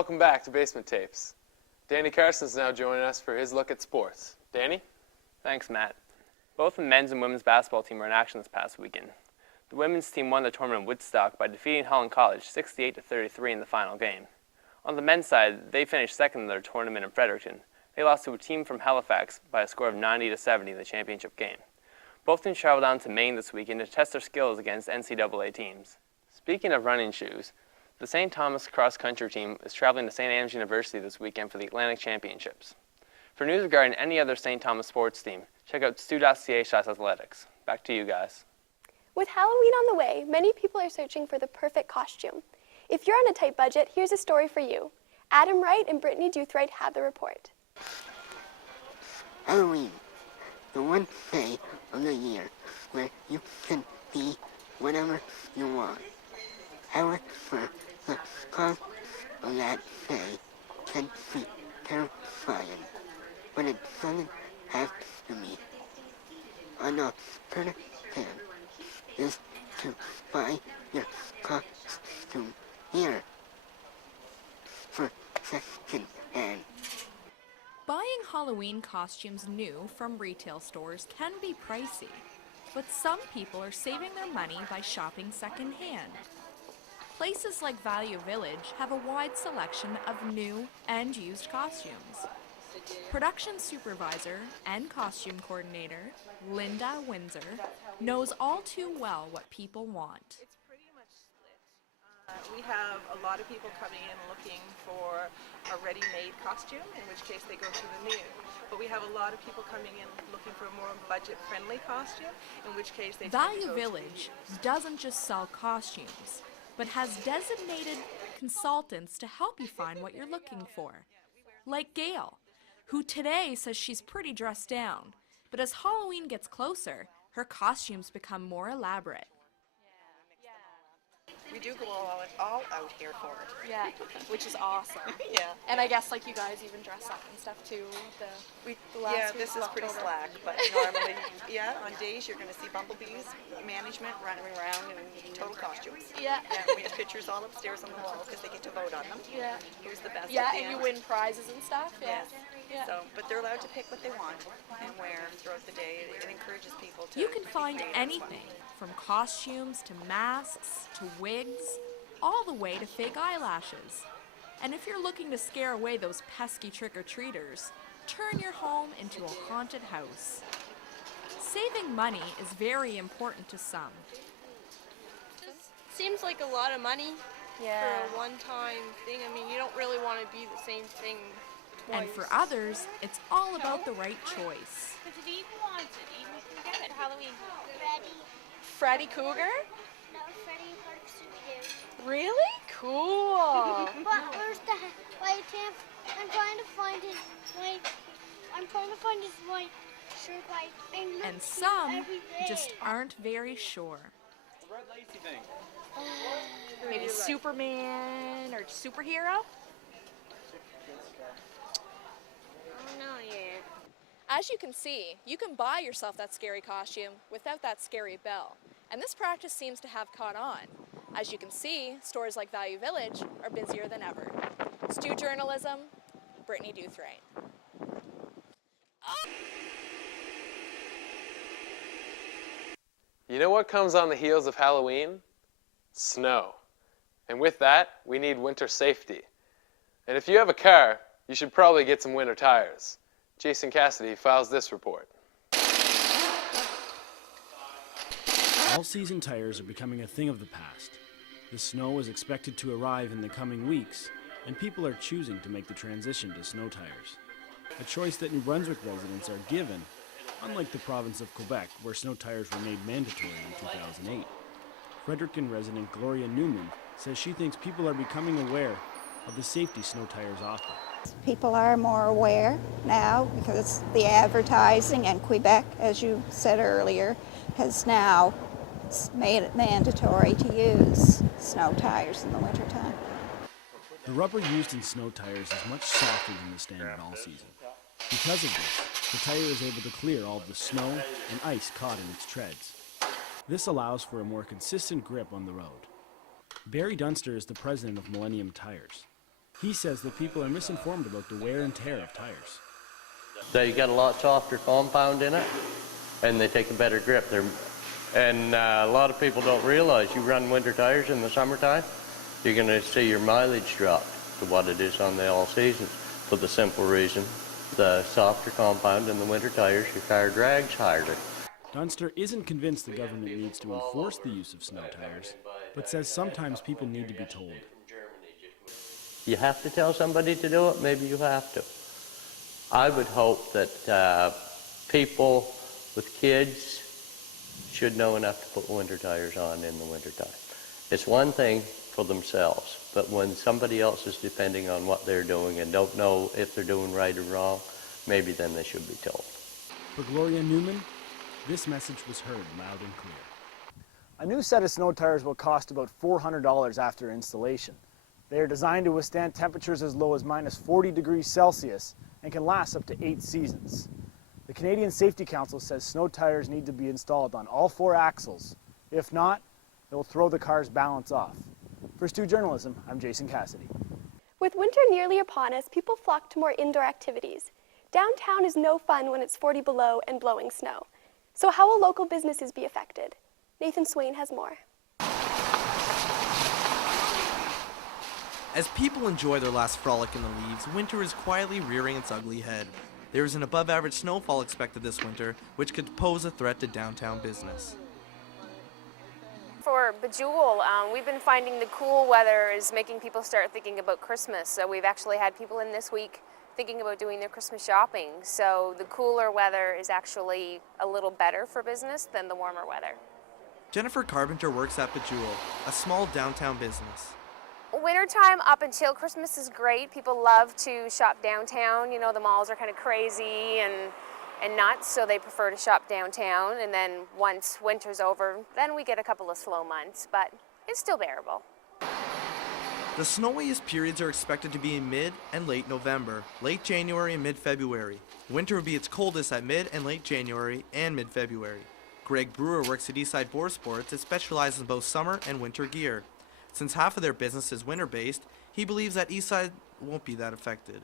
Welcome back to Basement Tapes. Danny Carson's now joining us for his look at sports. Danny? Thanks, Matt. Both the men's and women's basketball team were in action this past weekend. The women's team won the tournament in Woodstock by defeating Holland College 68-33 in the final game. On the men's side, they finished second in their tournament in Fredericton. They lost to a team from Halifax by a score of 90-70 in the championship game. Both teams traveled down to Maine this weekend to test their skills against NCAA teams. Speaking of running shoes, the St. Thomas cross-country team is traveling to St. Andrews University this weekend for the Atlantic Championships. For news regarding any other St. Thomas sports team, check out stu.ca/athletics. Back to you guys. With Halloween on the way, many people are searching for the perfect costume. If you're on a tight budget, here's a story for you. Adam Wright and Brittany Doothright have the report. Halloween, the one day of the year where you can be whatever you want. However, the cost of that day can be terrifying, but it doesn't have to be. An alternative is to buy your costume here for second hand. Buying Halloween costumes new from retail stores can be pricey, but some people are saving their money by shopping secondhand. Places like Value Village have a wide selection of new and used costumes. Production supervisor and costume coordinator Linda Windsor knows all too well what people want. It's pretty much split. We have a lot of people coming in looking for a ready-made costume, in which case they go to the new. But we have a lot of people coming in looking for a more budget-friendly costume, in which case they Value Village doesn't just sell costumes, but has designated consultants to help you find what you're looking for. Like Gail, who today says she's pretty dressed down, but as Halloween gets closer, her costumes become more elaborate. We do go all out here for it. Yeah, which is awesome. Yeah. And I guess like you guys even dress up and stuff too. Yeah, this is pretty slack, but normally, yeah, on days you're going to see bumblebees, management running around in total costumes. Yeah. Yeah, we have pictures all upstairs on the wall because they get to vote on them. Yeah. Who's the best? Yeah, at the and you end. win prizes and stuff. Yeah. Yes. Yeah. So, but they're allowed to pick what they want and wear throughout the day. It encourages people to. You can be find creative as well. anything, from costumes to masks to wigs, all the way to fake eyelashes. And if you're looking to scare away those pesky trick-or-treaters, turn your home into a haunted house. Saving money is very important to some. Seems like a lot of money for Yeah. a one-time thing. I mean, you don't really want to be the same thing twice. And for others, it's all about the right choice. But if you want it, you can get it Halloween. Freddy Cougar? No, Freddy Park Scooby-Doo. Really? Cool. But where's the white tape? I'm trying to find his white. I'm trying to find his white shirt. And some just aren't very sure. Maybe Superman or superhero? No, yet. As you can see, you can buy yourself that scary costume without that scary bell. And this practice seems to have caught on. As you can see, stores like Value Village are busier than ever. Stu Journalism, Brittany Doothright. You know what comes on the heels of Halloween? Snow. And with that, we need winter safety. And if you have a car, you should probably get some winter tires. Jason Cassidy files this report. All-season tires are becoming a thing of the past. The snow is expected to arrive in the coming weeks, and people are choosing to make the transition to snow tires. A choice that New Brunswick residents are given, unlike the province of Quebec, where snow tires were made mandatory in 2008. Fredericton resident Gloria Newman says she thinks people are becoming aware of the safety snow tires offer. People are more aware now because the advertising, and Quebec, as you said earlier, has now made it mandatory to use snow tires in the wintertime. The rubber used in snow tires is much softer than the standard all-season. Because of this, the tire is able to clear all of the snow and ice caught in its treads. This allows for a more consistent grip on the road. Barry Dunster is the president of Millennium Tires. He says that people are misinformed about the wear and tear of tires. They got a lot softer compound in it, and they take a better grip. And a lot of people don't realize you run winter tires in the summertime, you're going to see your mileage drop to what it is on the all seasons, for the simple reason the softer compound in the winter tires, your car drags harder. Dunster isn't convinced the government needs to enforce the use of snow tires, but says sometimes people need to be told. You have to tell somebody to do it, maybe you have to. I would hope that people with kids should know enough to put winter tires on in the wintertime. It's one thing for themselves, but when somebody else is depending on what they're doing and don't know if they're doing right or wrong, maybe then they should be told. For Gloria Newman, this message was heard loud and clear. A new set of snow tires will cost about $400 after installation. They are designed to withstand temperatures as low as -40 degrees Celsius and can last up to 8 seasons. The Canadian Safety Council says snow tires need to be installed on all 4 axles. If not, it will throw the car's balance off. For Stu Journalism, I'm Jason Cassidy. With winter nearly upon us, people flock to more indoor activities. Downtown is no fun when it's 40 below and blowing snow. So how will local businesses be affected? Nathan Swain has more. As people enjoy their last frolic in the leaves, winter is quietly rearing its ugly head. There is an above-average snowfall expected this winter, which could pose a threat to downtown business. For Bejewel, we've been finding the cool weather is making people start thinking about Christmas. So we've actually had people in this week thinking about doing their Christmas shopping. So the cooler weather is actually a little better for business than the warmer weather. Jennifer Carpenter works at Bejewel, a small downtown business. Wintertime up until Christmas is great. People love to shop downtown. You know, the malls are kind of crazy and nuts, so they prefer to shop downtown. And then once winter's over, then we get a couple of slow months, but it's still bearable. The snowiest periods are expected to be in mid and late November, late January and mid-February. Winter will be its coldest at mid and late January and mid-February. Greg Brewer works at Eastside Board Sports and specializes in both summer and winter gear. Since half of their business is winter-based, he believes that Eastside won't be that affected.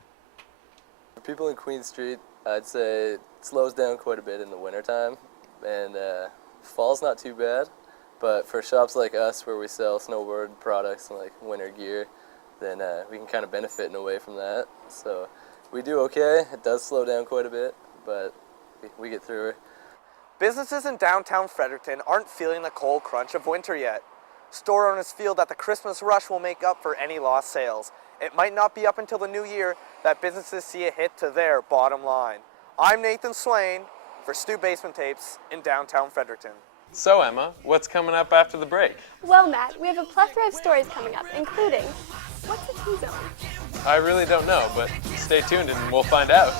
For people in Queen Street, I'd say it slows down quite a bit in the wintertime, and fall's not too bad, but for shops like us where we sell snowboard products and like winter gear, then we can kind of benefit in a way from that. So we do okay. It does slow down quite a bit, but we get through it. Businesses in downtown Fredericton aren't feeling the cold crunch of winter yet. Store owners feel that the Christmas rush will make up for any lost sales. It might not be up until the new year that businesses see a hit to their bottom line. I'm Nathan Swain for Stu Basement Tapes in downtown Fredericton. So Emma, what's coming up after the break? Well, Matt, we have a plethora of stories coming up, including, what's a T-zone? I really don't know, but stay tuned and we'll find out.